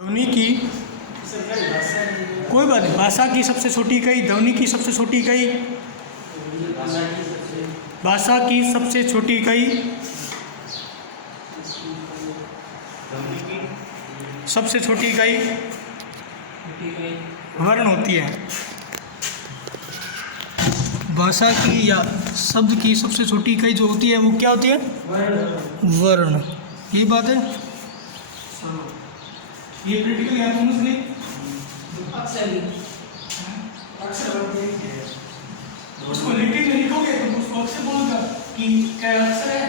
ध्वनि की कोई बात नहीं। भाषा की सबसे छोटी इकाई, ध्वनि की सबसे छोटी इकाई, भाषा की सबसे छोटी इकाई, सबसे छोटी इकाई वर्ण होती है। भाषा की या शब्द की सबसे छोटी इकाई जो होती है वो क्या होती है? वर्ण। ये बात है। ये क्रिटिकल याद समझ गए। उसको लिटिल में लिखोगे तो उसको अक्षर बोलूंगा कि क्या अक्षर है,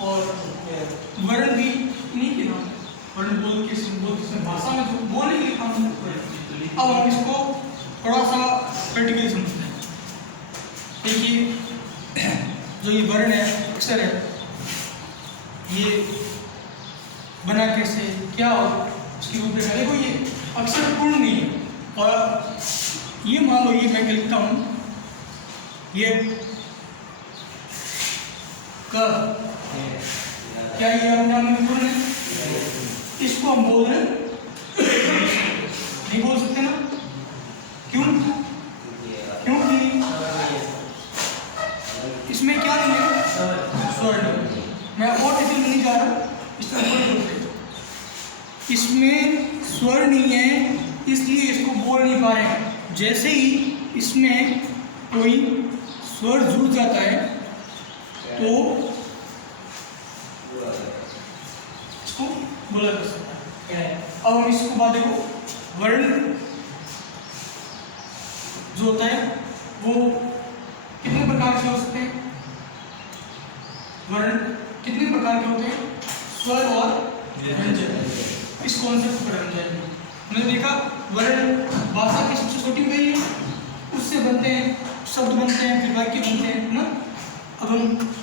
और वर्ण भी नहीं के नाम वर्ण बोल के भाषा में जो बोलने के लिए काम करते हैं। अब हम इसको थोड़ा सा प्रैक्टिकली समझते हैं। देखिए, जो ये वर्ण है, अक्षर है, ये बना कैसे, क्या हो इसकी रूपरेखा। देखो, ये अक्षर पूर्ण नहीं है, और ये मान लो ये मैं लिखता हूँ, ये क, क्या ये अपने आप में पूर्ण है? इसको हम बोल रहे हैं, नहीं बोल सकते ना? क्यों? क्योंकि इसमें क्या नहीं है? स्वर्ण। मैं और डिटेल में नहीं जा रहा, इसमें स्वर नहीं है, इसलिए इसको बोल नहीं पा रहे हैं। जैसे ही इसमें कोई स्वर जुड़ जाता है तो इसको बोला जा सकता है। अब हम इसको बात देखो, वर्ण जो होता है वो कितने प्रकार के हो सकते हैं? वर्ण कितने प्रकार के होते हैं? स्वर और व्यंजन। इस कॉन्सेप्ट पर हम जाएंगे। हमने देखा वर्ण भाषा की सबसे छोटी इकाई है, उससे बनते हैं शब्द, बनते हैं, फिर वाक्य बनते हैं ना। अब हम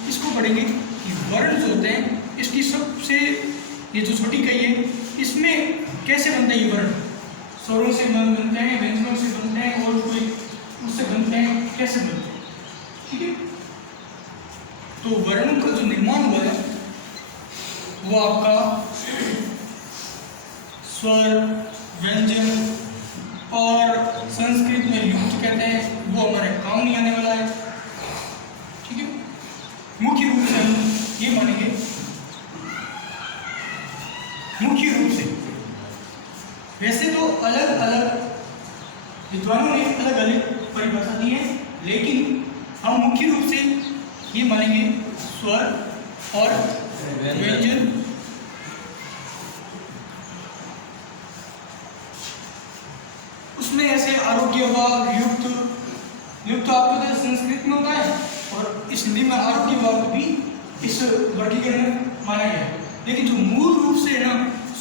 इसको पढ़ेंगे कि वर्ण जो होते हैं, इसकी सबसे ये जो छोटी इकाई है, इसमें कैसे बनते हैं ये वर्ण? स्वरों से बनते हैं, व्यंजनों से बनते हैं, और कोई उससे बनते हैं, कैसे बनते हैं? ठीक है। तो वर्ण का जो निर्माण हुआ है वो आपका स्वर, व्यंजन और संस्कृत में युक्त कहते हैं, वो हमारे काम नहीं आने वाला है। ठीक है। मुख्य रूप से हम ये मानेंगे, मुख्य रूप से वैसे तो अलग अलग विद्वानों ने अलग अलग परिभाषा दी है, लेकिन हम मुख्य रूप से ये मानेंगे स्वर और व्यंजन। उसमें ऐसे आरोग्य भाव, युक्त आपको तो संस्कृत में होता है, और इस हिंदी में आरोग्य भाव को भी इस वर्गीकरण में माना गया है। लेकिन जो मूल रूप से है ना,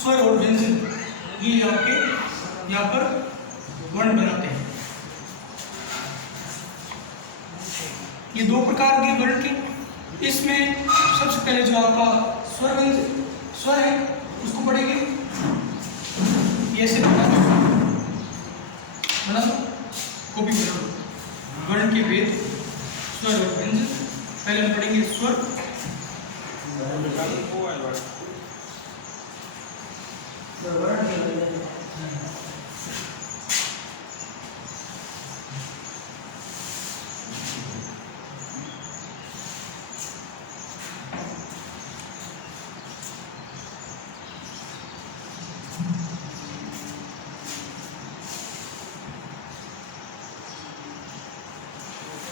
स्वर और व्यंजन, ये आपके यहाँ पर वर्ण बनाते हैं। ये दो प्रकार के वर्ण के, इसमें सबसे पहले जो आपका स्वर व्यंजन स्वर है उसको पढ़ेंगे। ये से बना दो, कॉपी बना दो। वर्ण के भेद, स्वर और व्यंजन। पहले हम पढ़ेंगे स्वर।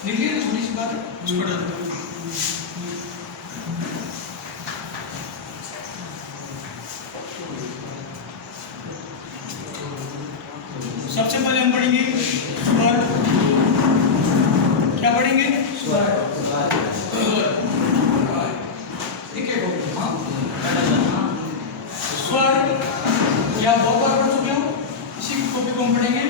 देखिए, छोटी सी बात छोड़ देता हूँ। सबसे पहले हम पढ़ेंगे स्वर। क्या पढ़ेंगे? स्वर। स्वर या बहुत बार पढ़ चुके हो, इसी की कॉपी को हम पढ़ेंगे।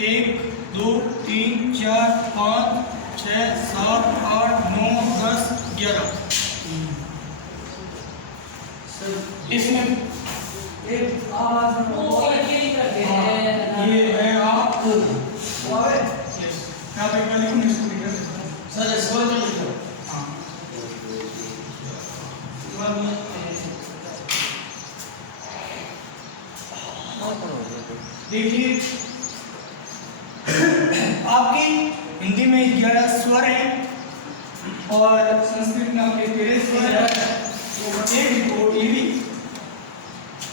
एक, दो, तीन, चार, पाँच, छः, सात, आठ, 9, 10, 11। इसमें एक आवाज ये है आप यहाँ पे पहले क्यों इसको लिखा सर इसको लिखो। हाँ देखिए आपकी हिंदी में 11 स्वर हैं और संस्कृत में आपके 13 स्वर हैं। तो ये भी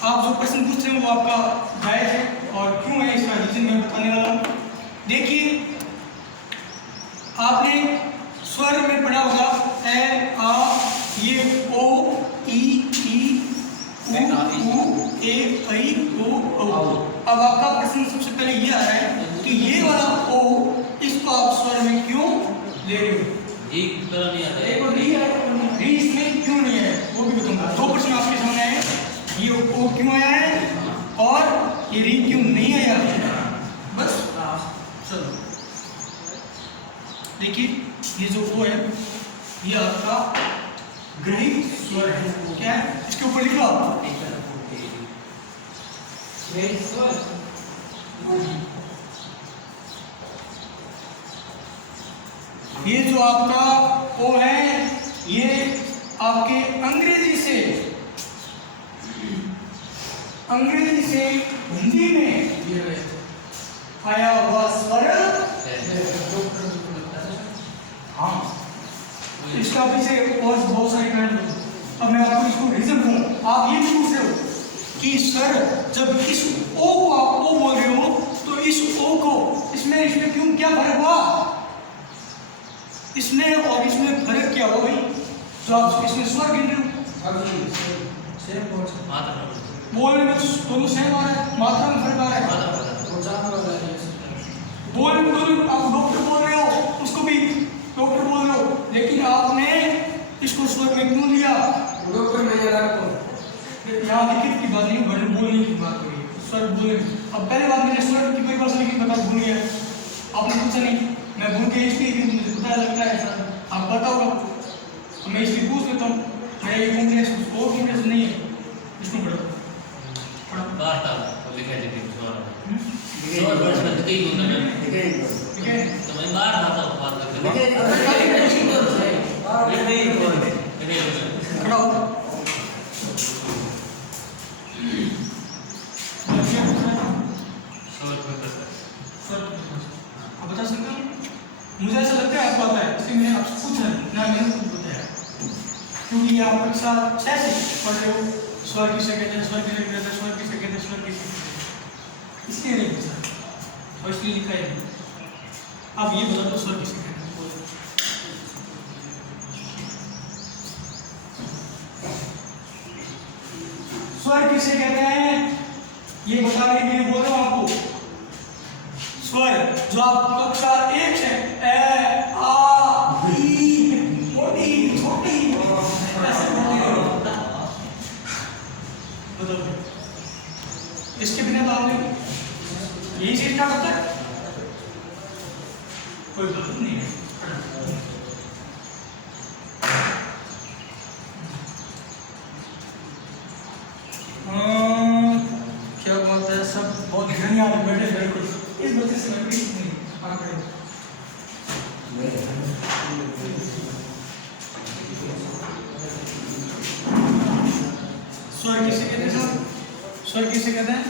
आप जो प्रश्न पूछ रहे हैं वो आपका जायज है और क्यों है इसका रीजन मैं बताने वाला हूँ। देखिए आपने स्वर में पढ़ा होगा ए आ ये ओ ई उ ए ऐ ओ औ। अब आपका प्रश्न सबसे पहले ये आ रहा है कि ये वाला ओ इसको आप स्वर में क्यों ले रहे हो? री इसमें क्यों नहीं है वो भी बताऊंगा। दो प्रश्न आपके सामने आए, ये ओ क्यों आया है और ये री क्यों नहीं आया। बस चलो देखिए ये जो ओ है ये आपका ग्रहित स्वर है। क्या है इसके ऊपर लिख लो आप ये जो आपका ओ है ये आपके अंग्रेजी से हिंदी में आया हुआ स्वर। हाँ इसका पीछे और बहुत सारे कारण। अब मैं आपको इसको रीजन दूं। आप ये पूछ रहे हो कि सर जब इस ओ को आप ओ बोल रहे हो तो इस ओ को इसमें क्यों क्या फर्क हुआ? इसमें और इसमें फर्क क्या हुआ भाई? जो आप इसमें स्वर गिन रहे हो बोलने में दोनों सेम आ रहा है, मात्रा में फर्क आ रहा है। बोलने में दोनों आप डॉक्टर बोल रहे हो उसको भी डॉक्टर बोल रहे हो, लेकिन आपने इसको स्वर में क्यों लिया? डॉक्टर में यहाँ लिखित की बात नहीं बल्कि बोलने की बात हो रही है। स्वर बोलने अब पहले बात मैंने स्वर की कोई भाषा लिखी बता भूल गया, आपने पूछा नहीं, मैं भूल के इसलिए मुझे पता लगता है सर आप पता होगा। मैं इसलिए पूछ लेता हूँ। मैं ये कांग्रेस और कांग्रेस नहीं है इसको पढ़ो वार्ता लिखा है स्वर वर्ड में कई होता है ठीक है तो मैं बार आता हूं बात करते आप बता सकते हो? मुझे ऐसा लगता है आपको आता है इसलिए मैंने आपसे पूछा ना, मैंने खुद बताया क्योंकि आप कक्षा 6 से पढ़ रहे हो। स्वर किसे कहते हैं, स्वर किसे कहते हैं, स्वर किसे कहते हैं, स्वर किसे कहते हैं, इसलिए नहीं पूछा और इसलिए लिखा है। अब ये बता दो स्वर किसे कहते हैं। स्वर किसे कहते हैं ये बताने के लिए बोल रहा हूं आपको। स्वर जो आप कक्षा 1 से ए आ ई छोटी ऐसे बोलते हो। बताओ इसके बिना तो आपने यही चीज क्या करता है? कोई बात नहीं है। क्या बात है, सब बहुत ध्यान याद बैठे बिल्कुल इस वजह से मैं नहीं आ गए। स्वर किसे कहते हैं सर? स्वर किसे कहते हैं?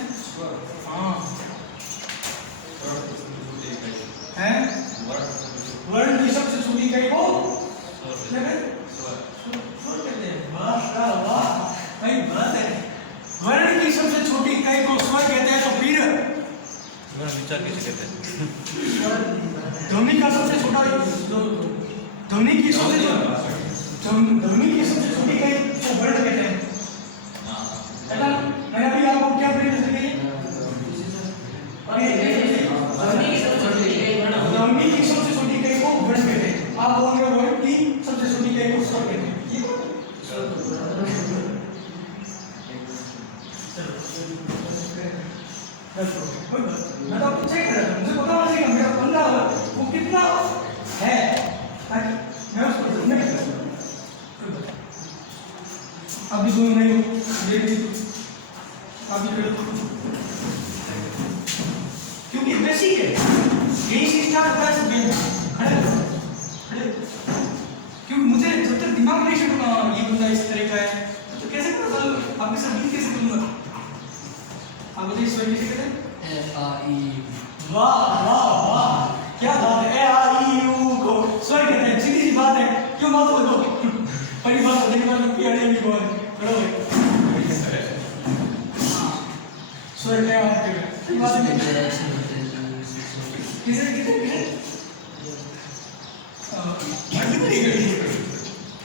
हाँ हैं वर्ण की सबसे छोटी इकाई को स्वर कहते हैं। वाह भाई बात है। वर्ण की सबसे छोटी इकाई को स्वर कहते हैं। तो फिर विचार किसे कहते हैं? ध्वनि का सबसे छोटा ध्वनि की सबसे छोटी इकाई को वर्ण कहते हैं। है ना? मैंने अभी आपको क्या प्रेरित की? ध्वनि की सबसे छोटी इकाई को वर्ण कहते हैं। आप बोलोगे वर्ण की सबसे छोटी इकाई को स्वर कहते हैं। मैं तो आपको चेक कर रहा हूँ, मुझे पता होना चाहिए मेरा बंदा वो कितना है ताकि मैं उसको ढूंढने की कोशिश करूँ। अभी जो नहीं हो ये भी अभी क्योंकि बेसिक है यही चीज स्टार्ट होता है सब खड़े क्योंकि मुझे जब तक दिमाग नहीं शुरू होगा ये बंदा इस तरह का है तो कैसे पता चल आपके साथ डील कैसे करूँगा? आप बताइए स्वर कैसे कहते हैं? वाह वाह वाह क्या बात है। ए आ ई यू को स्वर कहते हैं। सीधी सी बात है, क्यों बात हो दो पहली बात होने के बाद पीआरडी भी बोल करो स्वर क्या बात है सही बात है। किसे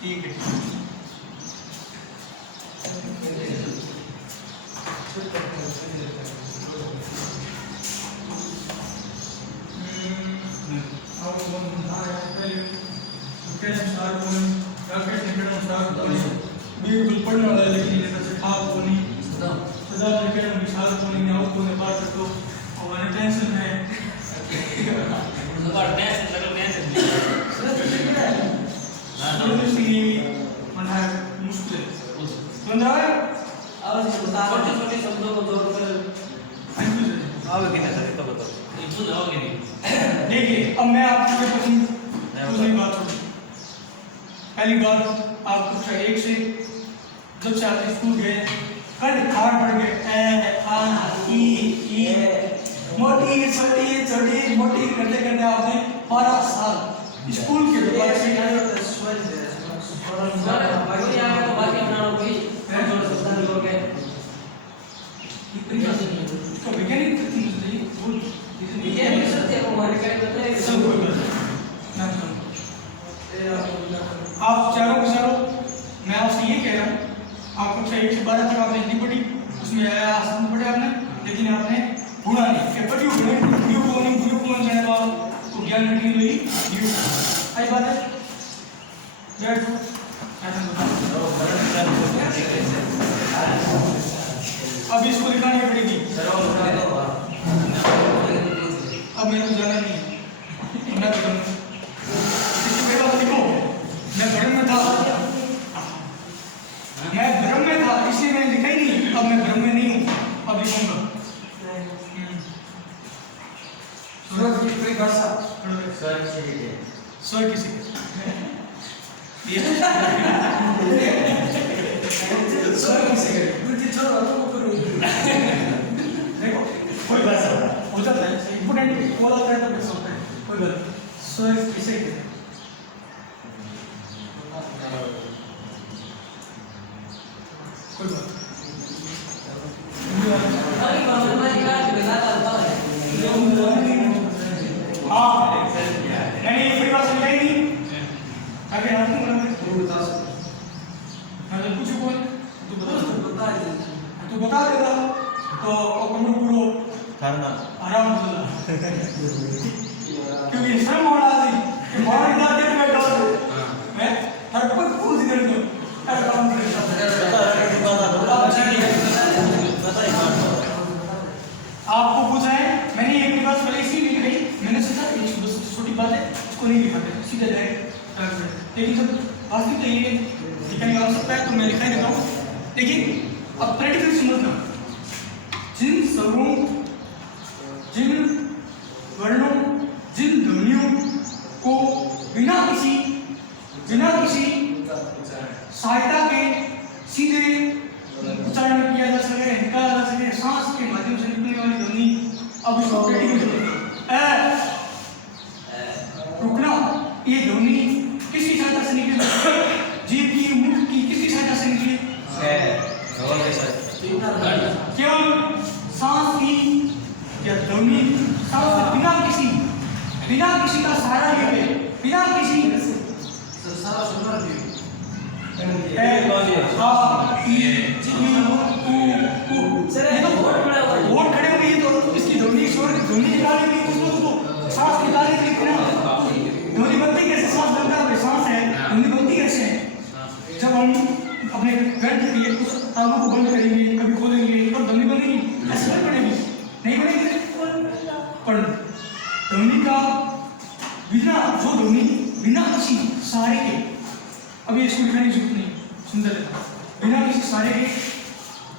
ठीक है बिल्कुल पढ़ने वाला है लेकिन जैसे खाप को नहीं सदा लेकिन विशाल को नहीं आउट को बात करते और मैंने टेंशन है तो बात टेंशन लगा टेंशन सदा तो ठीक है ना तो इसलिए मना मुश्किल है समझा है। आवाज से बता छोटे शब्दों को जोड़कर आओगे कितने सारे तो बताओ इनको जाओगे नहीं। देखिए अब मैं आपसे दूसरी बात छोड़ी। पहली बात आप कक्षा 1 से जब से आप स्कूल गए कल खाड़ पड़ गए ए आ ई मोटी छोटी छोटी मोटी करते करते आपने 12 साल स्कूल के बाद से बाकी आगे तो बाकी अपना कोई जोड़ सकता है लोग है इसका वैज्ञानिक तथ्य मुझे बोल ये भी सत्य को मान के बताए सब कोई बात आप चारों के चारों मैं आपसे ये कह रहा हूँ आप कक्षा 1 से 12 तक आपने हिंदी पढ़ी उसमें आया आसान पढ़े आपने लेकिन आपने भूला नहीं क्या पढ़ी भूले वीडियो को जाने वाला तो ज्ञान रखने के लिए वीडियो आई बात है यार अब इसको दिखानी पड़ेगी अब मेरे को जाना नहीं है मैं करूँगा मैं भ्रम में था इसलिए मैंने लिखा ही नहीं। अब मैं भ्रम में नहीं हूँ अब लिखूंगा स्वर की परिभाषा स्वर किसे स्वर किसे देखो कोई बात हो जाता है इंपोर्टेंट कॉल आता है तो कैसे होता है कोई बात स्वर किसे कहते हैं? क्योंकि श्रम होना थी कि मॉर्निंग ना देख मैं डॉट मैं हर कोई पूछ कर दो हर काम आपको पूछा है मैंने एक बात पहले इसीलिए लिखी मैंने सोचा एक छोटी बात है उसको नहीं लिखाते सीधा डायरेक्ट लेकिन जब वास्तविकता ये लिखने की आवश्यकता है तो मैं लिखा देता हूँ लेकिन अब प्रैक्टिकल समझना जिन स्वरों जिन वर्णों जिन ध्वनियों को बिना किसी सहायता के सीधे उच्चारण किया जा सके निकाला जा सके सांस के माध्यम से निकलने वाली ध्वनि अब इसको रुकना ये ध्वनि किसकी सहायता से निकली जीभ की मुख की किसकी सहायता से निकली केवल सांस की या ध्वनि बिना किसी का सहारा लिए बिना किसी सारा सुनना भी वोट खड़े हुए तो इसकी ध्वनि स्वर ध्वनि निकालेंगे उसको सांस निकालेंगे ध्वनि बनती कैसे सांस बनता है सांस है ध्वनि बनती कैसे है जब हम अपने कंठ के उस तालों को बंद करेंगे कभी खोलेंगे तब ध्वनि बनेगी ऐसे नहीं बनेगी नहीं बनेगी पर ध्वनि का बिना किसी सहारे के अभी इसको लिखने की जरूरत नहीं सुंदर है बिना किसी सहारे के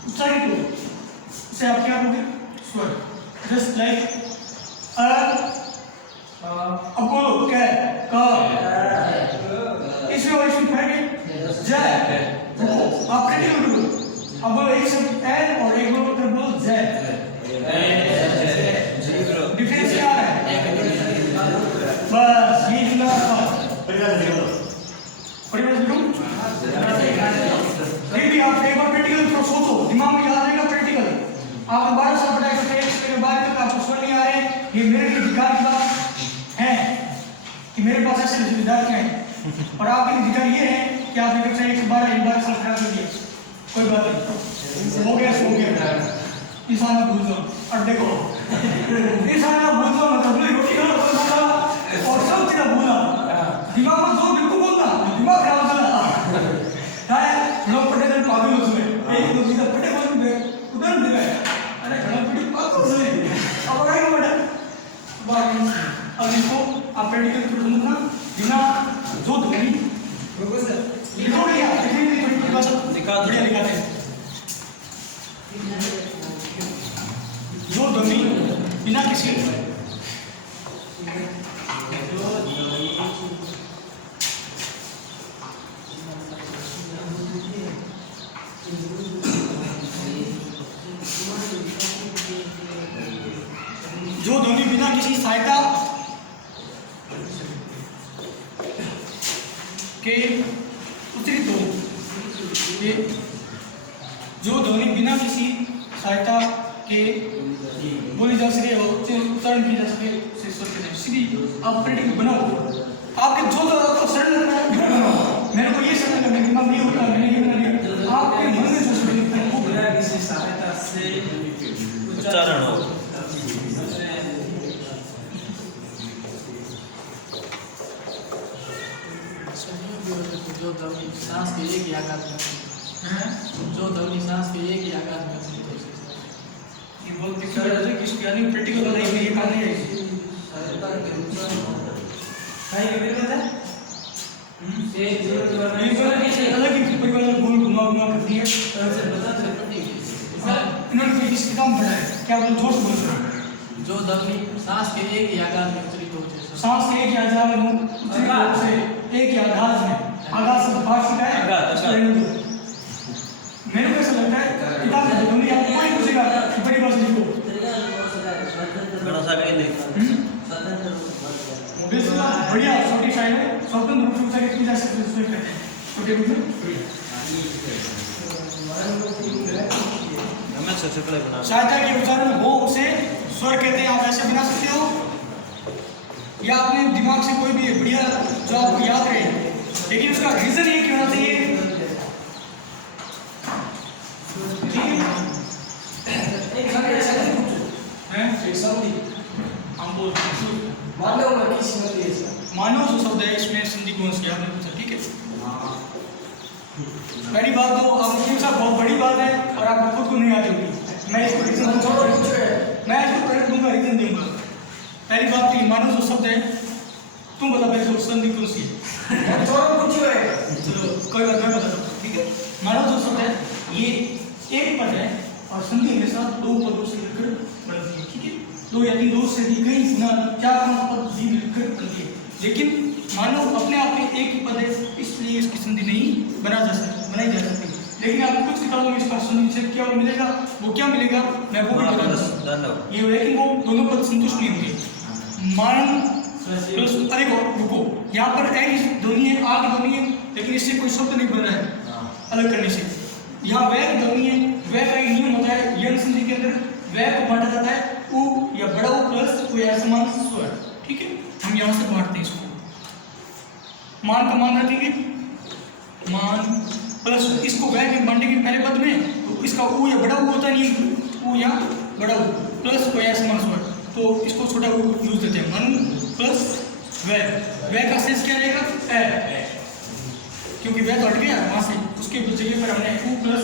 उच्चारित हो उसे आप क्या बोलोगे स्वर जस्ट लाइक अब बोलो क्या का इसमें और इसमें फर्क है जय आप प्रैक्टिकल बोलो अब बोलो एक शब्द एन और एक बोलो कर बोलो जय डिफरेंस क्या है बस ये जुड़ा फिर भी आप एक बार प्रैक्टिकल पर सोचो दिमाग में याद रहेगा प्रैक्टिकल आप 12 साल पढ़ाई करते हैं इसके बाद तक आपको समझ नहीं आ रहे ये मेरे लिए अधिकार की बात है कि मेरे पास ऐसे विद्यार्थी हैं और आपके लिए अधिकार ये है कि आपने कक्षा 1 से 12 साल खराब कर दिया कोई बात नहीं हो गया इंसान आप भूल जाओ और देखो इंसान आप भूल जाओ मतलब रोटी खाना और सब चीज़ भूलना दिमाग में जो बिल्कुल बोलना दिमाग खराब चला लोग पढ़े पागल उसमें एक दूसरे का पढ़े उधर दिया अरे पढ़े पागल उसमें अब क्या बड़ा अब इसको आप प्रैक्टिकल कर समझना बिना जो ध्वनि लिखोगे या बढ़िया लिखाते हैं जो ध्वनि बिना किसी जो ध्वनि बिना किसी सहायता के उच्चारित हो जो ध्वनि बिना किसी सहायता के बोली जा सके और उच्चारण की जा सके सीधी आप प्रैक्टिकल बनाओ आपके जो आपको सरल लगना है मेरे को ये सरल लगना है मैं ये होता मैंने ये बना लिया आपके मन में जो सरल लगता है वो बिना किसी सहायता से उच्चारण हो जो ध्वनि सांस के एक ही आकाश में जो ध्वनि सांस के एक ही आकाश में ये बहुत दिक्कत है कि इसके यानी प्रैक्टिकल बनाई गई ये काम नहीं है भाई मेरे पता है ये अलग ही परिवार में गोल घुमा करती है इन्होंने किस काम पढ़ा है क्या बोल जोर से बोल जो ध्वनि सांस के एक ही आकाश में उच्चारित होती है सांस के एक ही आकाश में उच्चारित से एक ही आकाश में आकाश से फारसी का है मेरे को ऐसा लगता है किताब में ध्वनि आपको कोई पूछेगा कि बड़ी बात लिखो बढ़िया छोटी साइड है स्वतंत्र रूप से उच्चारित की जा सकती है छोटे रूप में सहायता के उच्चारण हो उसे स्वर कहते हैं आप ऐसे बना सकते हो या अपने दिमाग से कोई भी बढ़िया जो आपको याद रहे लेकिन उसका रीजन ये क्यों होना चाहिए मानव जो शब्द है इसमें संधि कौन सी आपने पूछा ठीक है पहली बात तो आपने पूछा बहुत बड़ी बात है और आपको खुद को नहीं आती होगी मैं इसको रीजन मैं इसको करेक्ट दूंगा रीजन दूंगा पहली बात तो मानव जो शब्द है तुम बता पहले तो संधि कौन सी है चलो कोई बात मैं बता सकता ठीक है मानव जो शब्द है ये एक पद है और संधि हमेशा दो पदों से मिलकर बनती है ठीक है दो या तीन दो से भी कई गुना 4-5 पद भी मिलकर बनती है लेकिन मानव अपने आप में एक ही पद है इसलिए इसकी संधि नहीं बनाई जा सकती लेकिन आपको कुछ किताबों में इसका संधि क्या मिलेगा वो क्या मिलेगा मैं वो भी बता दूं ये लेकिन वो दोनों पद संतुष्ट नहीं होंगे मान प्लस अरे रुको यहाँ पर एक ध्वनि है आग ध्वनि है लेकिन इससे कोई शब्द नहीं बन रहा है अलग करने से यहाँ वह ध्वनि है वह का एक नियम होता है यंग संधि के अंदर वह को बांटा जाता है U या बड़ा U प्लस कोई असमान स्वर, ठीक है। हम यहाँ से बांटते हैं इसको, मान का मान रखेंगे, मान प्लस इसको वह में बांटेंगे पहले पद में, तो इसका U या बड़ा U होता नहीं, U या बड़ा U प्लस कोई असमान स्वर, तो इसको छोटा U यूज देते हैं, मनु प्लस वह का शेष क्या रहेगा ए, क्योंकि वह तो हट गया वहाँ से, उसके जगह पर हमने U प्लस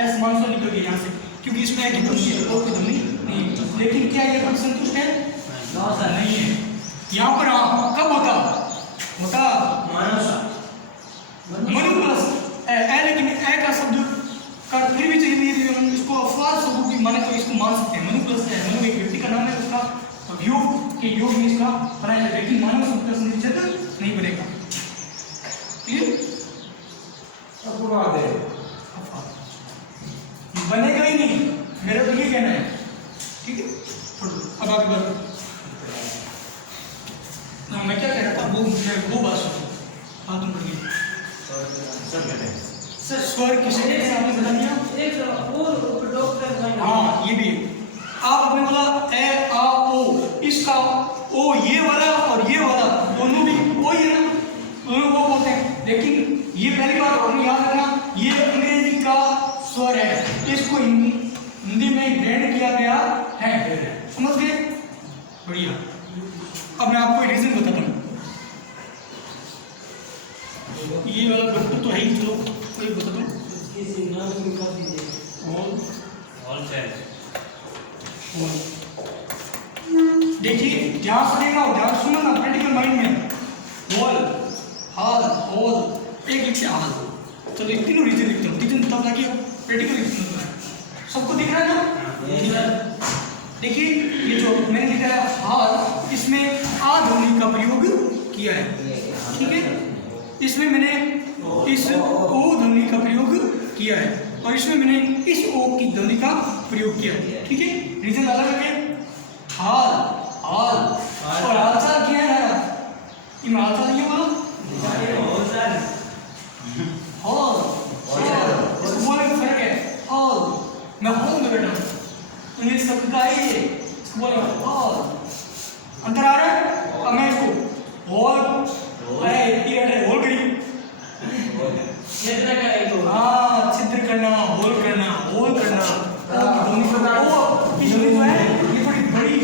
एस मान स्वर निकल गया यहाँ से, क्योंकि इसमें एक ध्वनि है और कोई ध्वनि नहीं। लेकिन क्या ये पद संतुष्ट है? नहीं है। यहाँ पर हाँ कब होता मनु प्लस ए, लेकिन ए का शब्द का फिर भी चाहिए, हम इसको अफवाद शब्द भी माने तो इसको मान सकते हैं। मनु प्लस है, मनु एक व्यक्ति का नाम है, उसका योग के योग में इसका बनाया जाएगा, लेकिन मानव शब्द का संचित नहीं बनेगा। बनेगा ही नहीं, मेरा तो ये कहना है, ठीक है। अब आगे बढ़ो। मैं क्या कह रहा था, वो बात सुनो, हाँ तुम पढ़िए। सर स्वर किसे कहते हैं आपने बता दिया? हाँ ये भी, आप आपने बोला ए आ ओ, इसका ओ ये वाला और ये वाला दोनों भी ओ ही है ना, दोनों वो बोलते हैं, लेकिन ये पहली बात आपने याद रखना, ये अंग्रेजी का स्वर है, इसको हिंदी में ग्रहण किया गया है, समझ गए? बढ़िया। अब मैं आपको रीजन बताता हूँ, ये वाला डॉक्टर तो है ही, चलो कोई बताता हूँ। देखिए ध्यान से देखना, ध्यान सुनो ना, प्रैक्टिकल माइंड में होल हाल होल एक लिखते हाल, चलो एक तीनों रीजन लिखते हो, रीजन तब ताकि प्रैक्टिकल लिखना है, सबको दिख रहा है ना? देखिए ये जो मैंने लिखा है हाल, इसमें आ ध्वनि का प्रयोग किया है, ठीक है। इसमें मैंने इस ओ ध्वनि का प्रयोग किया है, और इसमें मैंने इस ओ की ध्वनि का प्रयोग किया है, ठीक है। रीजन अलग है, हाल हाल और हालचाल क्या है, इनमें हालचाल ये बोलो हॉल, इसको बोलने का फर्क है, हॉल मैं हॉल में बैठा हूँ, इंग्लिश शब्द का है ये, इसको बोले हॉल, अंतर आ रहा है। अब मैं इसको हॉल होल करी, हाँ छिद्र करना, होल करना, होल करना, ये बड़ी बड़ी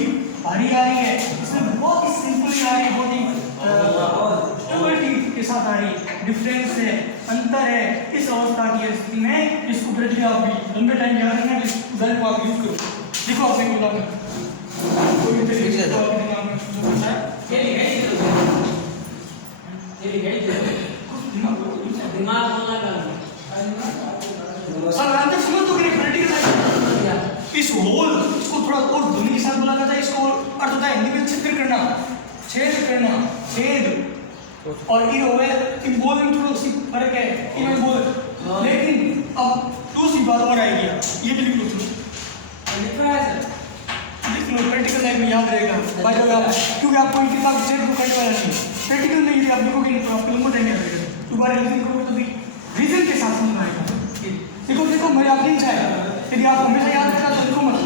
भारी आ रही है, इसमें बहुत ही सिंपल आ रही है, बहुत ही के साथ आ रही, डिफरेंस है, अंतर है। इस अवस्था की स्थिति में इसको बैठिए, आप भी लंबे टाइम याद रखना, उदाहरण को आप यूज करो, देखो आपने बोला समझ तो इस होल, इसको थोड़ा और ध्वनि के साथ बोला जाता है, इसको अर्थ होता है हिंदी में छिद्र करना, छेद करना, छेद, और इन होवे इन बोल में थोड़ा सी फर्क है, इनमें बोल। लेकिन अब दूसरी बात और आएगी, ये भी लिख लो, प्रैक्टिकल लाइफ में याद रहेगा भाई, क्योंकि आपको इनकी किताब चेक तो करने वाला नहीं, प्रैक्टिकल नहीं यदि आप लिखोगे तो आपको लंबा टाइम याद रहेगा, दोबारा रीजन करोगे तो भी रीजन के साथ समझ आएगा। देखो देखो मेरे आप नहीं चाहे, यदि आप हमेशा याद रखना तो लिखो मत।